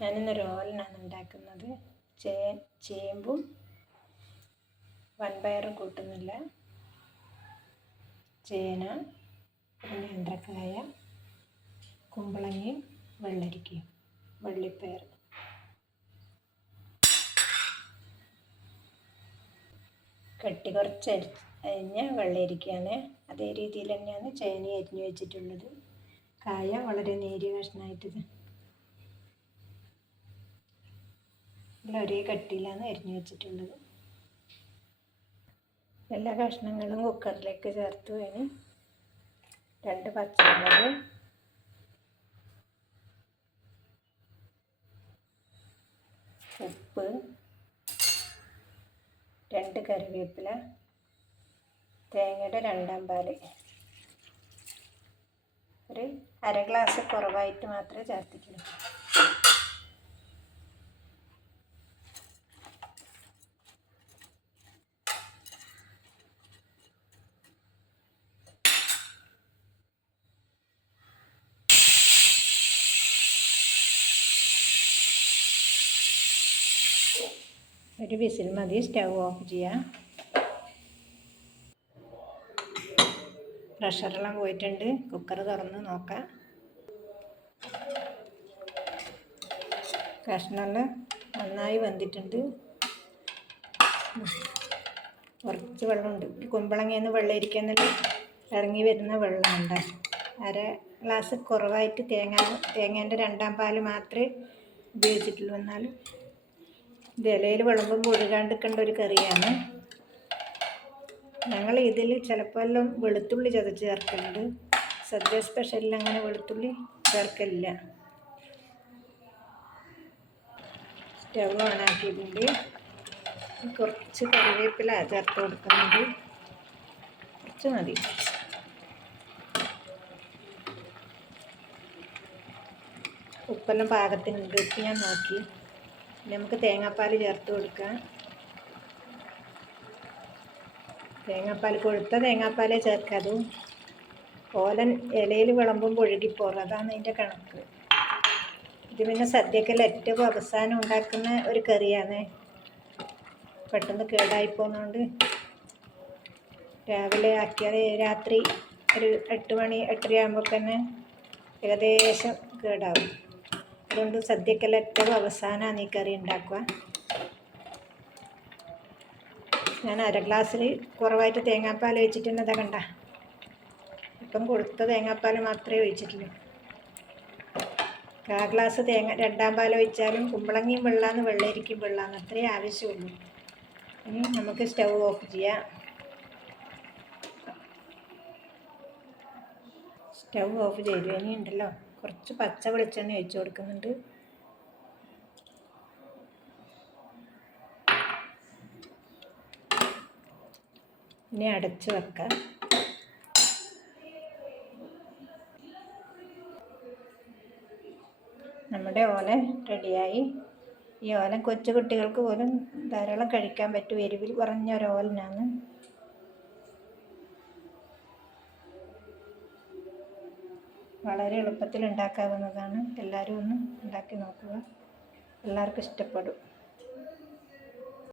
ഞാനിന്നൊരു ഓലനാണ് ഉണ്ടാക്കുന്നത്. ചേ ചേമ്പും വൻപയറും കൂട്ടുന്നില്ല. ചേന പിന്നെ നേന്ത്രക്കായ കുമ്പളങ്ങയും വെള്ളരിക്കയും വള്ളിപ്പയർ. കട്ടി കുറച്ച് അരി അരിഞ്ഞ വെള്ളരിക്കയാണ്. അതേ രീതിയിൽ തന്നെയാണ് ചേന അരിഞ്ഞു വെച്ചിട്ടുള്ളത്. കായ വളരെ നേരിയ കഷ്ണമായിട്ട് എല്ലാം ഒരേ കട്ടിയിലാണ് അരിഞ്ഞു വെച്ചിട്ടുള്ളത്. എല്ലാ കഷ്ണങ്ങളും കുക്കറിലേക്ക് ചേർത്ത് കഴിഞ്ഞ് രണ്ട് പച്ചമുളക് ഉപ്പ് രണ്ട് കറിവേപ്പില തേങ്ങയുടെ രണ്ടാം പാൽ ഒരു അര ഗ്ലാസ് കുറവായിട്ട് മാത്രമേ ചേർത്തിട്ടുള്ളൂ. ഒരു വിസിൽ മതി സ്റ്റൗ ഓഫ് ചെയ്യാം. പ്രഷറെല്ലാം പോയിട്ടുണ്ട് കുക്കർ തുറന്ന് നോക്കാം. കഷ്ണമെല്ലാം നന്നായി വന്നിട്ടുണ്ട് കുറച്ച് വെള്ളമുണ്ട്. കുമ്പളങ്ങയിൽ വെള്ളം ഇരിക്കുന്നില്ല ഇറങ്ങി വരുന്ന വെള്ളമുണ്ട്. അര ഗ്ലാസ് കുറവായിട്ട് തേങ്ങ തേങ്ങേന്റെ രണ്ടാം പാൽ മാത്രമേ ഉപയോഗിച്ചിട്ടുള്ളൂ എന്നാലും. ഇലയിൽ വിളമ്പുമ്പോൾ ഒഴുകാണ്ടിരിക്കേണ്ട ഒരു കറിയാണ്. ഞങ്ങൾ ഇതിൽ ചിലപ്പോൾ എല്ലാം വെളുത്തുള്ളി ചതച്ച് ചേർക്കലുണ്ട്. സദ്യ സ്പെഷ്യലിൽ അങ്ങനെ വെളുത്തുള്ളി ചേർക്കലില്ല. സ്റ്റവ് ഓണാക്കിയിട്ടുണ്ട് കുറച്ച് കറിവേപ്പില ചേർത്ത് കൊടുക്കുന്നുണ്ട്. കുറച്ച് മതി. ഉപ്പെല്ലാം പാകത്തിനുണ്ട് ഉപ്പ് ഞാൻ നോക്കി. നമുക്ക് തേങ്ങാപ്പാൽ ചേർത്ത് കൊടുക്കാം. തേങ്ങാപ്പാൽ കൊഴുത്ത തേങ്ങാപ്പാലേ ചേർക്കാതും. ഓലൻ ഇലയിൽ വിളമ്പുമ്പോൾ ഒഴുകിപ്പോറും അതാണ് അതിന്റെ കണക്ക്. ഇത് പിന്നെ സദ്യക്കല്ല ഏറ്റവും അവസാനം ഉണ്ടാക്കുന്ന ഒരു കറിയാണ്. പെട്ടെന്ന് കേടായി പോകുന്നതുകൊണ്ട് രാവിലെ ആക്കിയാൽ രാത്രി ഒരു എട്ട് മണി എട്ടരയാകുമ്പോൾ തന്നെ ഏകദേശം കേടാവും. അതുകൊണ്ട് സദ്യക്കെല്ലാം ഏറ്റവും അവസാനമാണ് ഈ കറി ഉണ്ടാക്കുക. ഞാൻ അര ഗ്ലാസ്സിൽ കുറവായിട്ട് തേങ്ങാപ്പാൽ ഒഴിച്ചിട്ടുണ്ട് കണ്ട. ഇപ്പം കൊടുത്ത തേങ്ങാപ്പാൽ മാത്രമേ ഒഴിച്ചിട്ടുള്ളൂ. കാ ഗ്ലാസ് തേങ്ങ രണ്ടാം പാൽ ഒഴിച്ചാലും കുമ്പളങ്ങിയും വെള്ളാന്ന് വെള്ളരിക്കും വെള്ളാന്ന് അത്രേ ആവശ്യമുള്ളൂ. ഇനി നമുക്ക് സ്റ്റൗ ഓഫ് ചെയ്യാം. സ്റ്റൗ ഓഫ് ചെയ്തു. ഇനി ഉണ്ടല്ലോ കുറച്ച് പച്ച വെളിച്ചെണ്ണ ഒഴിച്ചു കൊടുക്കുന്നുണ്ട്. ഇനി അടച്ചു വെക്കാം. നമ്മുടെ ഓല റെഡിയായി. ഈ ഓല കൊച്ചു കുട്ടികൾക്ക് പോലും ധാരാളം കഴിക്കാൻ പറ്റും. എരിവിൽ കുറഞ്ഞ ഒരു ഓലനാണ്. വളരെ എളുപ്പത്തിൽ ഉണ്ടാക്കാവുന്നതാണ്. എല്ലാവരും ഒന്ന് ഉണ്ടാക്കി നോക്കുക. എല്ലാവർക്കും ഇഷ്ടപ്പെടും.